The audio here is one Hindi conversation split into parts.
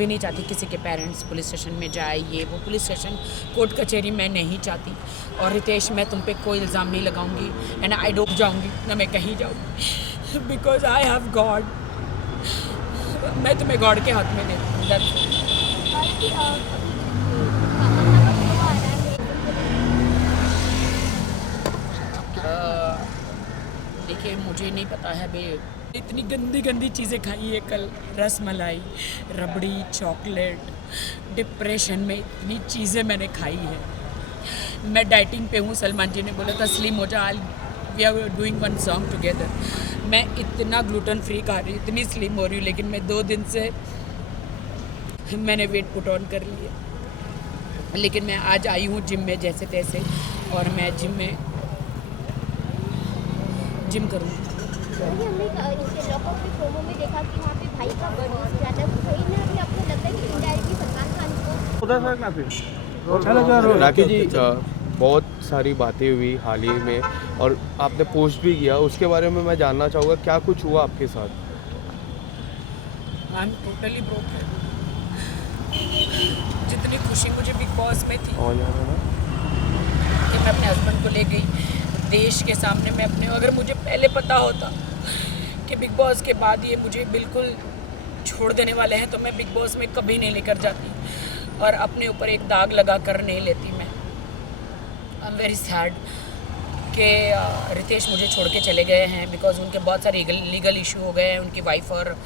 भी नहीं चाहती किसी के पेरेंट्स पुलिस स्टेशन में जाए, ये वो पुलिस स्टेशन कोर्ट कचहरी मैं नहीं चाहती। और रितेश, मैं तुम पे कोई इल्ज़ाम नहीं लगाऊंगी एंड आई डूब जाऊंगी ना मैं कहीं जाऊंगी, बिकॉज आई हैव गॉड। मैं तुम्हें गॉड के हाथ में देती हूँ। देखिए, मुझे नहीं पता है बे, इतनी गंदी गंदी चीज़ें खाई है कल, रस मलाई, रबड़ी, चॉकलेट, डिप्रेशन में इतनी चीज़ें मैंने खाई है। मैं डाइटिंग पे हूँ, सलमान जी ने बोला था स्लिम हो जा, we are doing one song together. मैं इतना ग्लूटेन फ्री खा रही हूँ, इतनी स्लिम हो रही हूँ, लेकिन मैं 2 दिन से मैंने वेट पुट ऑन कर लिया। लेकिन मैं आज आई हूँ जिम में जैसे तैसे, और मैं जिम करूँगी। हमने इसके लॉकअप के प्रोमो में देखा कि वहाँ पे भाई का बर्थडे ज़्यादा सही में अभी आपको लगता है कि इनडायरेक्टली सलमान खान को राखी जी, बहुत सारी बातें हुई हाल ही में और आपने पोस्ट भी किया, उसके बारे में मैं जानना चाहूँगा क्या कुछ हुआ आपके साथ? आई एम टोटली ब्रोक है। जितनी खुशी मुझे बिग बॉस में थी कि मैं अपने हस्बैंड को ले गई देश के सामने, मैं अपने, अगर मुझे पहले पता होता कि बिग बॉस के बाद ये मुझे बिल्कुल छोड़ देने वाले हैं तो मैं बिग बॉस में कभी नहीं लेकर जाती और अपने ऊपर एक दाग लगा कर नहीं लेती। मैं आई एम वेरी सैड कि रितेश मुझे छोड़ के चले गए हैं, बिकॉज उनके बहुत सारे लीगल इशू हो गए हैं, उनकी वाइफ और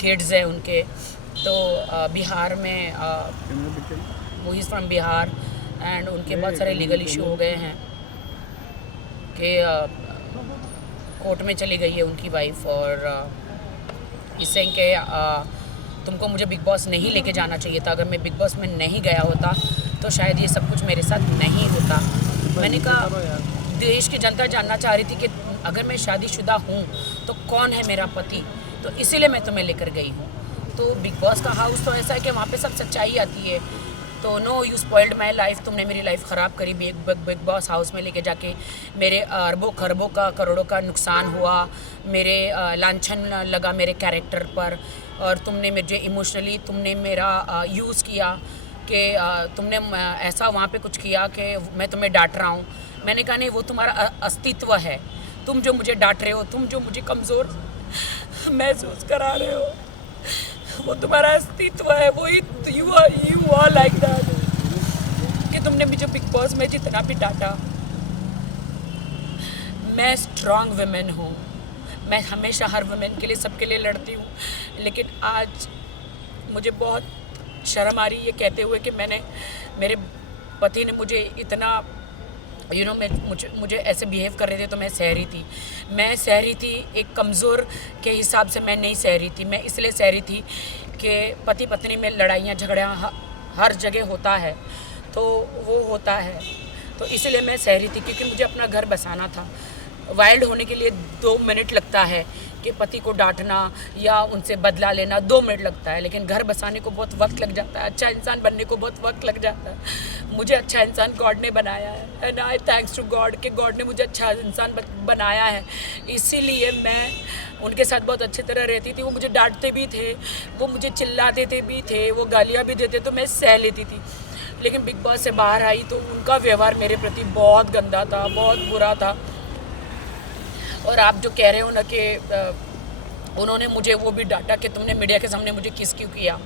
किड्स हैं उनके। तो बिहार में, वो इज़ फ्रॉम बिहार एंड उनके बहुत सारे लीगल इशू हो गए हैं कि कोर्ट में चली गई है उनकी वाइफ, और इससे कि तुमको मुझे बिग बॉस नहीं लेके जाना चाहिए था। अगर मैं बिग बॉस में नहीं गया होता तो शायद ये सब कुछ मेरे साथ नहीं होता। मैंने कहा, देश की जनता जानना चाह रही थी कि अगर मैं शादीशुदा हूँ तो कौन है मेरा पति, तो इसीलिए मैं तुम्हें लेकर गई हूँ। तो बिग बॉस का हाउस तो ऐसा है कि वहाँ पे सब सच्चाई आती है। तो no, you spoiled my life, तुमने मेरी लाइफ ख़राब करी बिग बॉस हाउस में लेके जाके। मेरे अरबों खरबों का, करोड़ों का नुकसान हुआ, मेरे लांछन लगा मेरे कैरेक्टर पर, और तुमने मुझे इमोशनली तुमने मेरा यूज़ किया कि तुमने ऐसा वहाँ पे कुछ किया कि मैं तुम्हें डांट रहा हूँ। मैंने कहा नहीं, वो तुम्हारा अस्तित्व है, तुम जो मुझे डांट रहे हो, तुम जो मुझे कमज़ोर महसूस करा रहे हो, वो तुम्हारा अस्तित्व है, वो यू आर लाइक दैट। कि तुमने मुझे बिग बॉस में जितना भी डांटा, मैं स्ट्रॉन्ग वुमेन हूँ, मैं हमेशा हर वुमेन के लिए, सबके लिए लड़ती हूँ। लेकिन आज मुझे बहुत शर्म आ रही है ये कहते हुए कि मेरे पति ने मुझे इतना मुझे ऐसे बिहेव कर रहे थे, तो मैं सह रही थी। एक कमज़ोर के हिसाब से मैं नहीं सह रही थी। मैं इसलिए सह रही थी कि पति पत्नी में लड़ाइयाँ झगड़ियाँ हर जगह होता है, तो वो होता है, तो इसलिए मैं सह रही थी, क्योंकि मुझे अपना घर बसाना था। वाइल्ड होने के लिए 2 मिनट लगता है कि पति को डांटना या उनसे बदला लेना 2 मिनट लगता है, लेकिन घर बसाने को बहुत वक्त लग जाता है, अच्छा इंसान बनने को बहुत वक्त लग जाता है। मुझे अच्छा इंसान गॉड ने बनाया है and I thanks to God कि गॉड ने मुझे अच्छा इंसान बनाया है। इसीलिए मैं उनके साथ बहुत अच्छी तरह रहती थी। वो मुझे डांटते भी थे, वो मुझे चिल्लाते थे भी थे, वो गालियाँ भी देते, तो मैं सह लेती थी। लेकिन बिग बॉस से बाहर आई तो उनका व्यवहार मेरे प्रति बहुत गंदा था, बहुत बुरा था। और आप जो कह रहे हो ना कि उन्होंने मुझे वो भी डांटा कि तुमने मीडिया के सामने मुझे किस क्यों किया,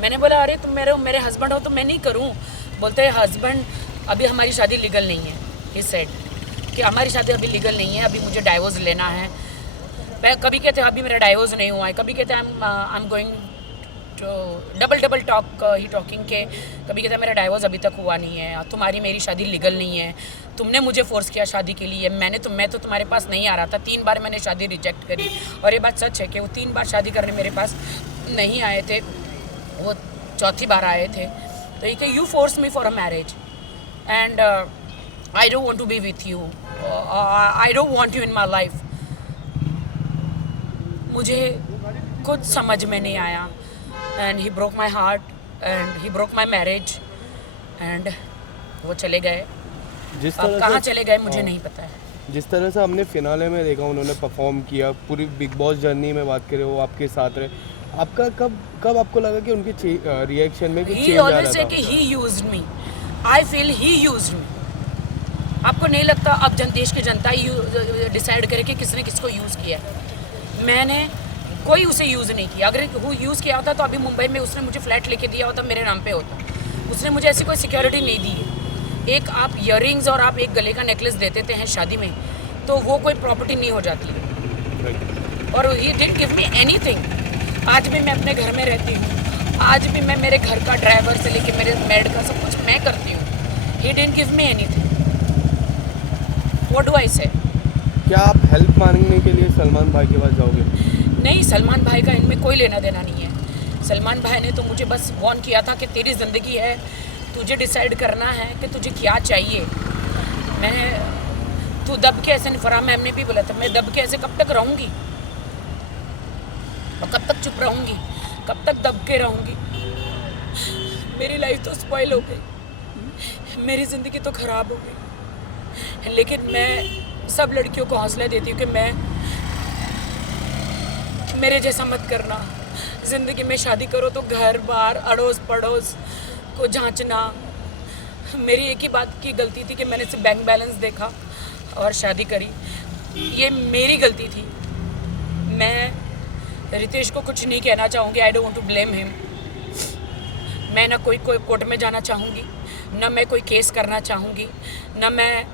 मैंने बोला अरे तुम मेरे हस्बैंड हो तो मैं नहीं करूं। बोलते हैं हस्बैंड, अभी हमारी शादी लीगल नहीं है। ही सेड कि हमारी शादी अभी लीगल नहीं है, अभी मुझे डाइवोर्स लेना है। कभी कहते हैं अभी मेरा डाइवोर्स नहीं हुआ है, कभी कहते हैं I am going double talk he talking के, कभी कहते हैं मेरा डाइवोर्स अभी तक हुआ नहीं है, तुम्हारी मेरी शादी लीगल नहीं है, तुमने मुझे फोर्स किया शादी के लिए, मैं तो तुम्हारे पास नहीं आ रहा था। 3 बार मैंने शादी रिजेक्ट करी, और ये बात सच है कि वो 3 बार शादी करने मेरे पास नहीं आए थे, वो 4थी बार आए थे। तो ये कि you force me for a marriage and I don't want to be with you, I don't want you in my life. मुझे कुछ समझ में नहीं आया and he broke my heart and he broke my marriage and वो चले गए। जिस अब तरह कहाँ से चले गए मुझे नहीं पता है। जिस तरह से हमने फिनाले में देखा, उन्होंने परफॉर्म किया, पूरी बिग बॉस जर्नी में बात करें वो आपके साथ रहे, आपका कब कब आपको लगा कि उनके रिएक्शन में कुछ ही चेंज आ रहा ऑलवेज से कि था? He used me, I feel he used me. आपको नहीं लगता अब देश की जनता ही डिसाइड करे कि किसने किसको यूज़ किया है? मैंने कोई उसे यूज़ नहीं किया। अगर वो यूज़ किया होता तो अभी मुंबई में उसने मुझे फ्लैट लेके दिया होता, मेरे नाम पे होता। उसने मुझे ऐसी कोई सिक्योरिटी नहीं दी है। एक आप ईयररिंग्स और आप एक गले का नेकलेस दे देते हैं शादी में, तो वो कोई प्रॉपर्टी नहीं हो जाती है। और he didn't give me anything. आज भी मैं अपने घर में रहती हूँ, आज भी मैं मेरे घर का ड्राइवर से लेके मेरे मेड का सब कुछ मैं करती हूँ। He didn't give me anything. What do I से? क्या आप हेल्प मांगने के लिए सलमान भाई के पास जाओगे? नहीं, सलमान भाई का इनमें कोई लेना देना नहीं है। सलमान भाई ने तो मुझे बस वार्न किया था कि तेरी ज़िंदगी है, तुझे डिसाइड करना है कि तुझे क्या चाहिए। तू दब के ऐसे नहीं, फरहान मैम ने भी बोला था, मैं दब के ऐसे कब तक रहूँगी और कब तक चुप रहूँगी, कब तक दब के रहूँगी? मेरी लाइफ तो स्पॉइल हो गई, मेरी ज़िंदगी तो ख़राब हो गई। लेकिन मैं सब लड़कियों को हौसला देती हूँ कि मेरे जैसा मत करना। ज़िंदगी में शादी करो तो घर बार अड़ोस पड़ोस को जांचना। मेरी एक ही बात की गलती थी कि मैंने सिर्फ बैंक बैलेंस देखा और शादी करी। ये मेरी गलती थी। मैं रितेश को कुछ नहीं कहना चाहूँगी, I don't want to blame him. मैं ना कोई कोर्ट में जाना चाहूँगी, ना मैं कोई केस करना चाहूँगी, ना मैं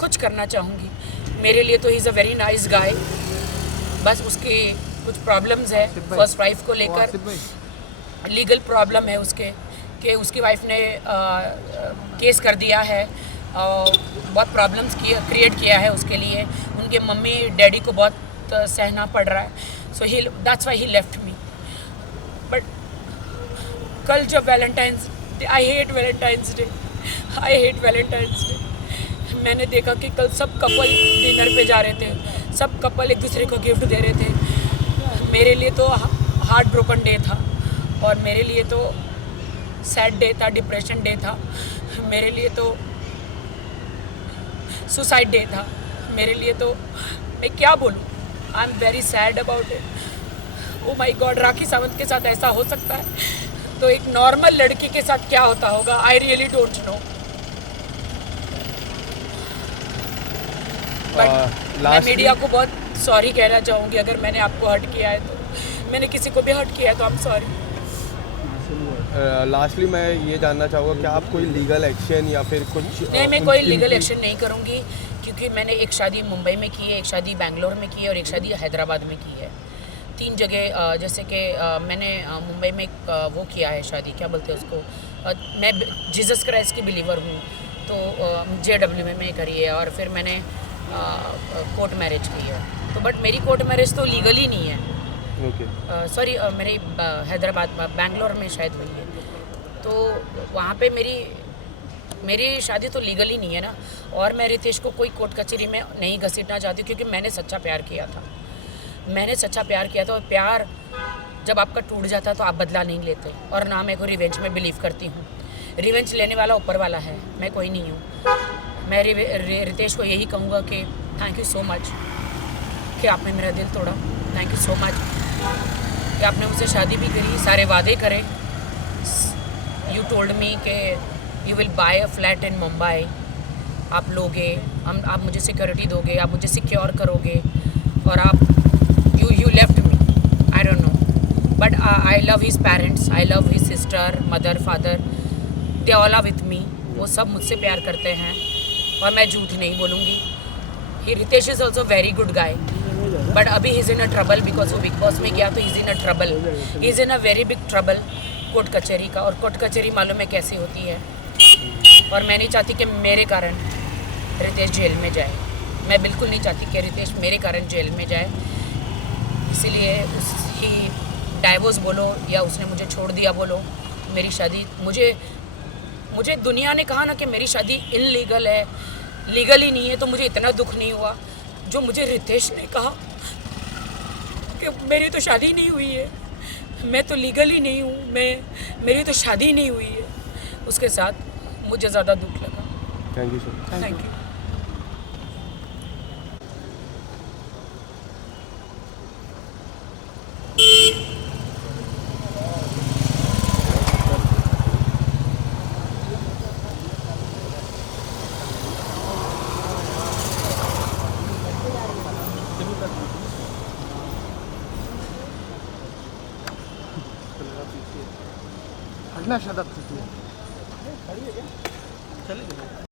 कुछ करना चाहूँगी। मेरे लिए तो he is a very nice guy. बस उसके कुछ प्रॉब्लम्स है फर्स्ट वाइफ को लेकर, लीगल प्रॉब्लम है उसके कि उसकी वाइफ ने केस कर दिया है और बहुत प्रॉब्लम्स क्रिएट किया है उसके लिए। उनके मम्मी डैडी को बहुत सहना पड़ रहा है। So he that's why he left me. But कल जब Valentine's day, I hate Valentine's day, I hate Valentine's day. मैंने देखा कि कल सब कपल डिनर पे जा रहे थे, सब कपल एक दूसरे को गिफ्ट दे रहे थे। मेरे लिए तो हार्ट ब्रोकन डे था और मेरे लिए तो सैड डे था, डिप्रेशन डे था, मेरे लिए तो सुसाइड डे था, मेरे लिए तो मैं क्या बोलूँ। I am very sad about it. Oh my god, Rakhi Sawant के साथ ऐसा हो सकता है तो एक नॉर्मल लड़की के साथ क्या होता होगा? I really don't know. मैं मीडिया को बहुत सॉरी कहना चाहूँगी अगर मैंने आपको हर्ट किया है तो। मैंने किसी को भी हर्ट किया है तो आई एम सॉरी। लास्टली मैं ये जानना चाहूँगा कि आप कोई लीगल एक्शन या फिर कुछ? नहीं, मैं कोई लीगल एक्शन नहीं करूँगी क्योंकि मैंने एक शादी मुंबई में की है, एक शादी बेंगलोर में की है और एक शादी हैदराबाद में की है। 3 जगह जैसे कि मैंने मुंबई में वो किया है शादी, क्या बोलते हैं उसको, मैं जीसस क्राइस्ट की बिलीवर हूँ तो JW में करी है। और फिर मैंने कोर्ट मैरिज की है तो बट मेरी कोर्ट मैरिज तो लीगली नहीं है। सॉरी, मेरी हैदराबाद बेंगलोर में शायद हुई है तो वहाँ पे मेरी शादी तो लीगली नहीं है ना। और मैं रितेश को कोई कोर्ट कचहरी में नहीं घसीटना चाहती क्योंकि मैंने सच्चा प्यार किया था। मैंने सच्चा प्यार किया था और प्यार जब आपका टूट जाता है तो आप बदला नहीं लेते। और ना मैं को रिवेंज में बिलीव करती हूँ। रिवेंज लेने वाला ऊपर वाला है, मैं कोई नहीं हूँ। मैं रितेश को यही कहूँगा कि थैंक यू सो मच कि आपने मेरा दिल तोड़ा। थैंक यू सो मच कि आपने मुझसे शादी भी करी, सारे वादे करे। यू टोल्ड मी कि you will buy a flat in Mumbai, आप लोगे, आप मुझे सिक्योरिटी दोगे, आप मुझे सिक्योर करोगे और आप you left me. I don't know but I love his parents, I love his sister, mother, father, they all are with me. वो सब मुझसे प्यार करते हैं और मैं झूठ नहीं बोलूँगी। He Ritesh is also very good guy but अभी he is in a trouble because वो बिग बॉस में गया तो is in a trouble, is in a very big trouble court कचहरी का। और कोर्ट कचहरी मालूम है कैसी होती है और मैं नहीं चाहती कि मेरे कारण रितेश जेल में जाए। मैं बिल्कुल नहीं चाहती कि रितेश मेरे कारण जेल में जाए। इसीलिए उसकी डाइवोर्स बोलो या उसने मुझे छोड़ दिया बोलो, मेरी शादी मुझे दुनिया ने कहा ना कि मेरी शादी इनलीगल है, लीगल ही नहीं है तो मुझे इतना दुख नहीं हुआ। जो मुझे रितेश ने कहा कि मेरी तो शादी नहीं हुई है, मैं तो लीगल ही नहीं हूँ, मेरी तो शादी नहीं हुई है, उसके साथ मुझे ज़्यादा दुख लगा। Thank you sir. Thank you. घटना शदत थी